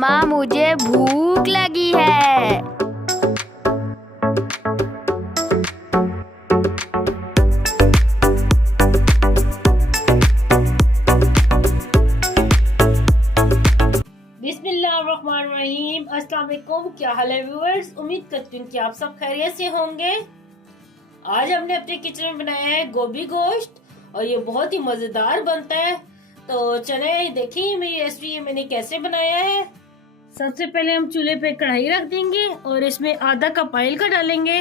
मामा मुझे भूख लगी है। बिस्मिल्लाहिर्रहमानिर्रहीम। अस्सलाम वालेकुम। क्या हाल है व्यूअर्स? उम्मीद करती हूँ कि आप सब खैरियत से होंगे। आज हमने अपने किचन में बनाया है गोभी गोश्त और ये बहुत ही मजेदार बनता है। तो चले देखिए मेरी रेसिपी मैंने कैसे बनाया है। सबसे पहले हम चूल्हे पे कढ़ाई रख देंगे और इसमें आधा कप ऑयल का डालेंगे।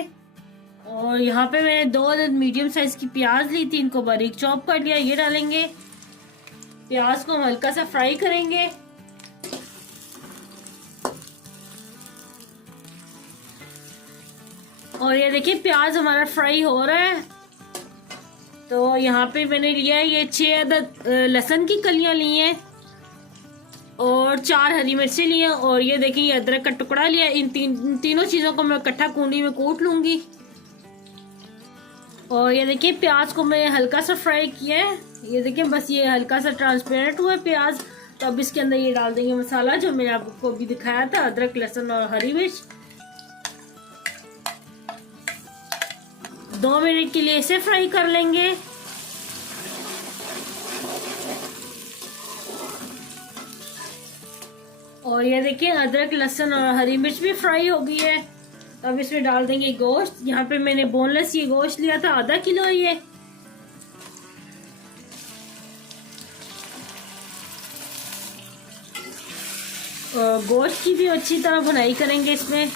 और यहाँ पे मैंने 2 अदद मीडियम साइज की प्याज ली थी, इनको बारीक चॉप कर लिया। ये डालेंगे। प्याज को हम हल्का सा फ्राई करेंगे। और ये देखिए प्याज हमारा फ्राई हो रहा है। तो यहाँ पे मैंने लिया है ये 6 अदद लहसुन की कलियां ली हैं और 4 हरी मिर्ची ली हैं। और ये देखिए ये अदरक का टुकड़ा लिया। इन तीनों चीजों को मैं इकट्ठा कूंडी में कूट लूंगी। और ये देखिए प्याज को मैं हल्का सा फ्राई किया है। ये देखिए बस ये हल्का सा ट्रांसपेरेंट हुआ है प्याज। तो अब इसके अंदर ये डाल देंगे मसाला जो मैंने आपको भी दिखाया था, अदरक लहसुन और हरी मिर्च। 2 मिनट के लिए इसे फ्राई कर लेंगे। और ये देखिए अदरक लहसुन और हरी मिर्च भी फ्राई हो गई है। अब इसमें डाल देंगे गोश्त। यहाँ पे मैंने बोनलेस ये गोश्त लिया था, आधा किलो ये। और गोश्त की भी अच्छी तरह भुनाई करेंगे इसमें।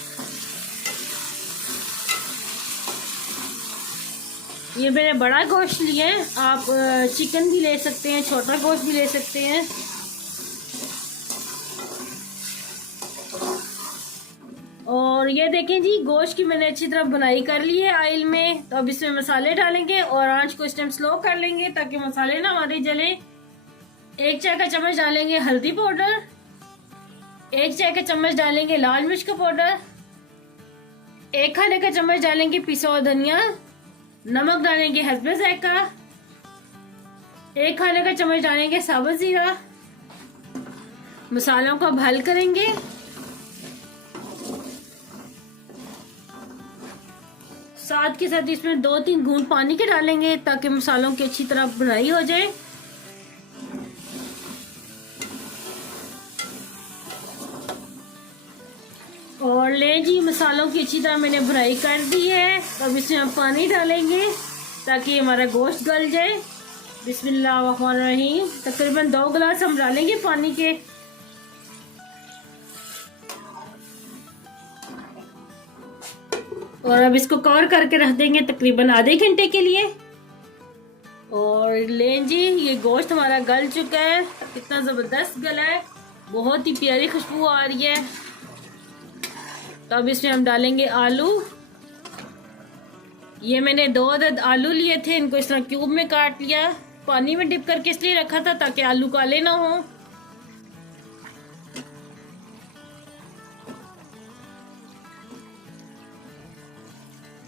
ये मैंने बड़ा गोश्त लिया है, आप चिकन भी ले सकते हैं, छोटा गोश्त भी ले सकते हैं। और ये देखें जी गोश्त की मैंने अच्छी तरह बुनाई कर ली है ऑयल में। तो अब इसमें मसाले डालेंगे और आंच को इस टाइम स्लो कर लेंगे ताकि मसाले ना हमारे जले। 1 चाय का चम्मच डालेंगे हल्दी पाउडर, 1 चाय का चम्मच डालेंगे लाल मिर्च का पाउडर, 1 खाने का चम्मच डालेंगे पिसा हुआ धनिया, नमक डालेंगे हस्बे जायका, 1 खाने का चम्मच डालेंगे साबुत जीरा। मसालों को अब हल करेंगे। साथ के साथ इसमें 2-3 घूंट पानी के डालेंगे ताकि मसालों की अच्छी तरह भुनाई हो जाए। और ले जी मसालों की अच्छी तरह मैंने भुनाई कर दी है। तो अब इसमें हम पानी डालेंगे ताकि हमारा गोश्त गल जाए। बिस्मिल्लाहिर्रहमानिर्रहीम। तकरीबन 2 गिलास हम डालेंगे पानी के। और अब इसको कवर करके रख देंगे तकरीबन आधे घंटे के लिए। और लें जी ये गोश्त हमारा गल चुका है, कितना जबरदस्त गला है, बहुत ही प्यारी खुशबू आ रही है। तो अब इसमें हम डालेंगे आलू। ये मैंने 2 अदद आलू लिए थे, इनको इस तरह क्यूब में काट लिया। पानी में डिप करके इसलिए रखा था ताकि आलू काले ना हो।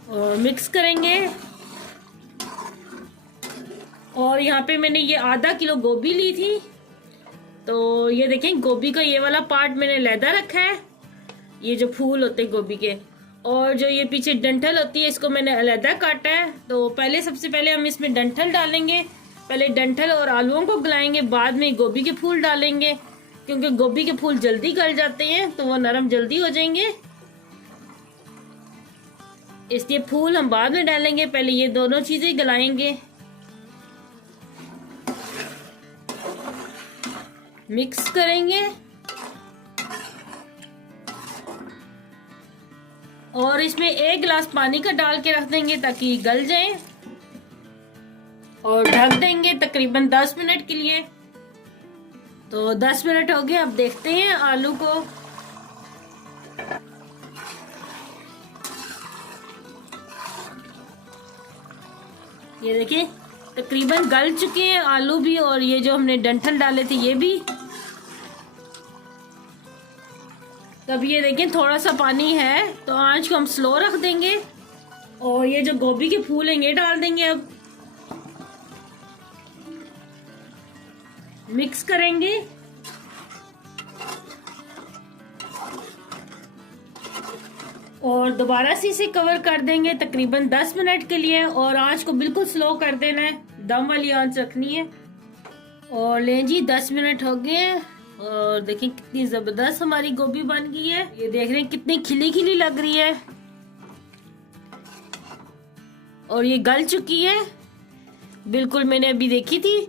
और मिक्स करेंगे। और यहाँ पे मैंने ये आधा किलो गोभी ली थी। तो ये देखें गोभी का ये वाला पार्ट मैंने लहदा रखा है, ये जो फूल होते हैं गोभी के। और जो ये पीछे डंठल होती है इसको मैंने अलहदा काटा है। तो सबसे पहले हम इसमें डंठल डालेंगे। पहले डंठल और आलूओं को गलाएंगे, बाद में गोभी के फूल डालेंगे क्योंकि गोभी के फूल जल्दी गल जाते हैं तो वो नरम जल्दी हो जाएंगे, इसलिए फूल हम बाद में डालेंगे। पहले ये दोनों चीजें गलाएंगे, मिक्स करेंगे। और इसमें 1 गिलास पानी का डाल के रख देंगे ताकि गल जाए। और ढक देंगे तकरीबन 10 मिनट के लिए। तो 10 मिनट हो गए, अब देखते हैं आलू को। ये देखिए तकरीबन गल चुके हैं आलू भी और ये जो हमने डंठल डाले थे ये भी। तब ये देखें थोड़ा सा पानी है तो आंच को हम स्लो रख देंगे। और ये जो गोभी के फूल हैं ये डाल देंगे। अब मिक्स करेंगे। और दोबारा से इसे कवर कर देंगे तकरीबन 10 मिनट के लिए, और आंच को बिल्कुल स्लो कर देना है, दम वाली आंच रखनी है। और ले जी 10 मिनट हो गए हैं और देखें कितनी जबरदस्त हमारी गोभी बन गई है। ये देख रहे हैं कितनी खिली खिली लग रही है और ये गल चुकी है बिल्कुल, मैंने अभी देखी थी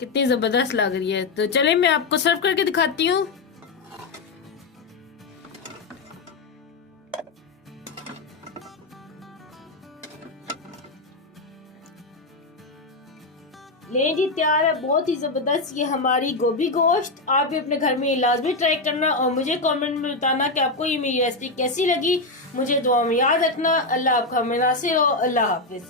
कितनी जबरदस्त लग रही है। तो चले मैं आपको सर्व करके दिखाती हूँ। ले जी तैयार है बहुत ही जबरदस्त ये हमारी गोभी गोश्त। आप भी अपने घर में लाजमी ट्राई करना और मुझे कमेंट में बताना कि आपको ये मेरी रेसिपी कैसी लगी। मुझे दुआ में याद रखना। अल्लाह आपका नासिर हो। अल्लाह हाफिज।